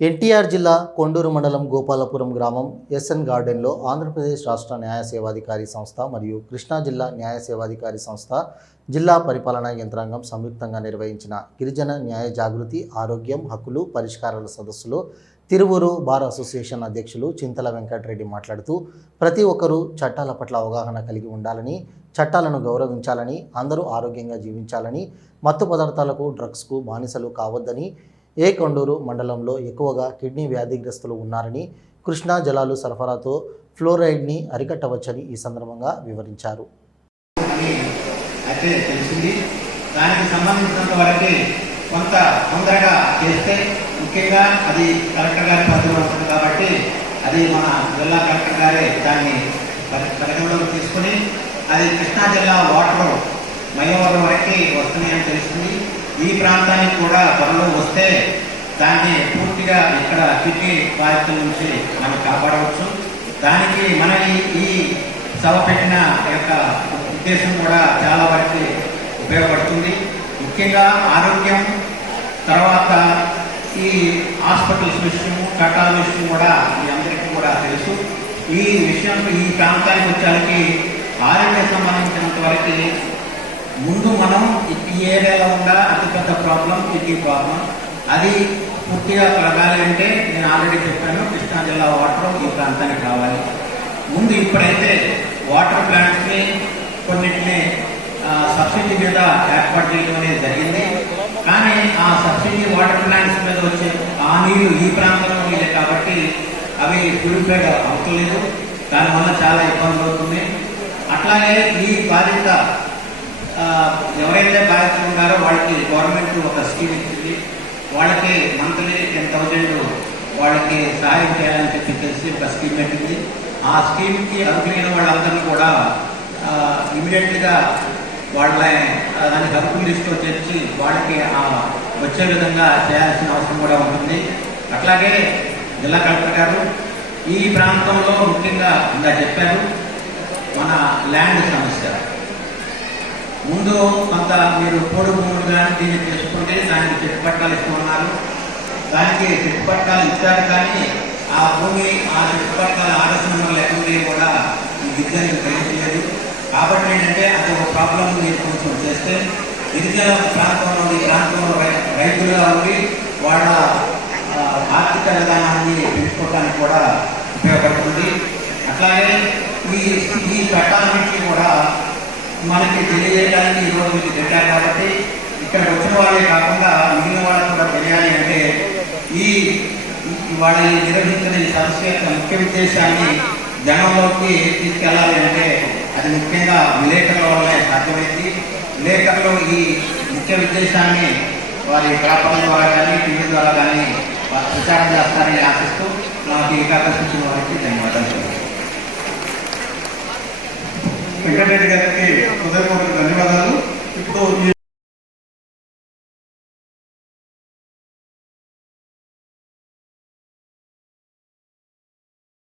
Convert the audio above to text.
ఎన్టీఆర్ జిల్లా కొండూరు మండలం గోపాలపురం గ్రామం ఎస్ఎన్ గార్డెన్లో ఆంధ్రప్రదేశ్ రాష్ట్ర న్యాయ సేవాధికారి సంస్థ మరియు కృష్ణా జిల్లా న్యాయ సేవాధికారి సంస్థ జిల్లా పరిపాలనా యంత్రాంగం సంయుక్తంగా నిర్వహించిన గిరిజన న్యాయ జాగృతి ఆరోగ్యం హక్కులు పరిష్కారాల సదస్సులో తిరువురు బార్ అసోసియేషన్ అధ్యక్షులు చింతల వెంకటరెడ్డి మాట్లాడుతూ ప్రతి ఒక్కరూ చట్టాల పట్ల అవగాహన కలిగి ఉండాలని చట్టాలను గౌరవించాలని అందరూ ఆరోగ్యంగా జీవించాలని మత్తు పదార్థాలకు డ్రగ్స్కు బానిసలు కావద్దని ఏ కొండూరు మండలంలో ఎక్కువగా కిడ్నీ వ్యాధిగ్రస్తులు ఉన్నారని కృష్ణా జలాలు సరఫరాతో ఫ్లోరైడ్ని అరికట్టవచ్చని ఈ సందర్భంగా వివరించారు. అయితే తెలిసింది. దానికి సంబంధించినంత వరకు కొంత తొందరగా చేస్తే ముఖ్యంగా అది కలెక్టర్ గారి పరిధిలో ఉంటుంది కాబట్టి అది మన జిల్లా కలెక్టర్ గారే దాన్ని పరిగణలోకి తీసుకుని అది కృష్ణా జిల్లా వాటర్ మయవరం వరకు వస్తున్నాయని తెలుస్తుంది. ఈ ప్రాంతానికి కూడా త్వరలో వస్తే దాన్ని పూర్తిగా ఇక్కడ కిడ్నీ బాధితుల నుంచి మనం కాపాడవచ్చు. దానికి మన ఈ- సభ పెట్టిన యొక్క ఉద్దేశం కూడా చాలా వరకు ఉపయోగపడుతుంది. ముఖ్యంగా ఆరోగ్యం తర్వాత ఈ హాస్పిటల్స్ విషయము చట్టాల విషయం కూడా మీ అందరికీ కూడా తెలుసు. ఈ విషయం ఈ ప్రాంతానికి వచ్చేసరికి ఆరోగ్యం సంబంధించినంత వరకు ముందు మనం ఈ ఏరియాలో ఉన్న అతి ప్రాబ్లం కిడ్నీ ప్రాబ్లం అది పూర్తిగా కలగాలి అంటే నేను ఆల్రెడీ చెప్పాను కృష్ణా జిల్లా వాటర్ ఈ ప్రాంతానికి కావాలి ముందు ఇప్పుడైతే వాటర్ ప్లాంట్స్ని కొన్నిటిని సబ్సిడీ మీద ఏర్పాటు చేయడం అనేది జరిగింది. కానీ ఆ సబ్సిడీ వాటర్ ప్లాంట్స్ మీద వచ్చే ఆ నీళ్ళు ఈ ప్రాంతంలో నీళ్ళే కాబట్టి అవి ప్యూరిఫైడ్ అవుతలేదు. దానివల్ల చాలా ఇబ్బందులు అవుతుంది అట్లాగే ఈ బాధ్యత ఎవరైతే బాధితులు ఉన్నారో వాళ్ళకి గవర్నమెంట్ ఒక స్కీమ్ ఇచ్చింది. వాళ్ళకి మంత్లీ టెన్ థౌజండ్ వాళ్ళకి సహాయం చేయాలని చెప్పి తెలిసి ఒక స్కీమ్ పెట్టింది. ఆ స్కీమ్కి అర్హులైన వాళ్ళందరినీ కూడా ఇమీడియట్గా వాళ్ళ ఆ, దానికి హక్కుల లిస్టులో తెచ్చి వాళ్ళకి ఆ, వచ్చే విధంగా చేయాల్సిన అవసరం కూడా ఉంటుంది. అట్లాగే జిల్లా కలెక్టర్ గారు ఈ ప్రాంతంలో ముఖ్యంగా ఇందా చెప్పారు మన ల్యాండ్ సమస్య. ముందు కొంత మీరు పోడు భూములు కానీ దీన్ని చేసుకుంటే దానికి చెట్టుపట్టాలు ఇస్తున్నారు దానికి చెట్టుపట్టాలు ఇచ్చారు కానీ ఆ భూమి ఆ చుట్టుపక్కల ఆర్ఎస్ లేకుండా కూడా ఈ విద్యానికి తెలియట్లేదు కాబట్టి ఏంటంటే అది ఒక ప్రాబ్లం మీరు కొంచెం చేస్తే గిరిజన ప్రాంతంలో ఈ ప్రాంతంలో రై- రైతులుగా ఉండి వాళ్ళ ఆర్థిక విధానాన్ని పెంచుకోవడానికి కూడా ఉపయోగపడుతుంది. అట్లాగే ఈ ఈ చట్టాలన్నింటినీ కూడా మనకి తెలియజేయడానికి ఈరోజు మీకు పెట్టారు కాబట్టి ఇక్కడ వచ్చిన వాళ్ళే కాకుండా మిగిలిన వాళ్ళకు కూడా తెలియాలి అంటే ఈ వాళ్ళని నిర్వహించిన ఈ సదస్సు యొక్క ముఖ్య ఉద్దేశాన్ని జనంలోకి తీసుకెళ్ళాలి అంటే అది ముఖ్యంగా విలేకరుల వల్లే సాధ్యమైంది. విలేకరులు ఈ ముఖ్య ఉద్దేశాన్ని వారి పేపర్ల ద్వారా కానీ టీవీ ద్వారా కానీ ప్రచారం చేస్తారని ఆశిస్తూ నాకు ఈ అవకాశం వారికి ధన్యవాదాలు. వెంకటరెడ్డి గారికి హృదయపూర్వక ధన్యవాదాలు. ఇప్పుడు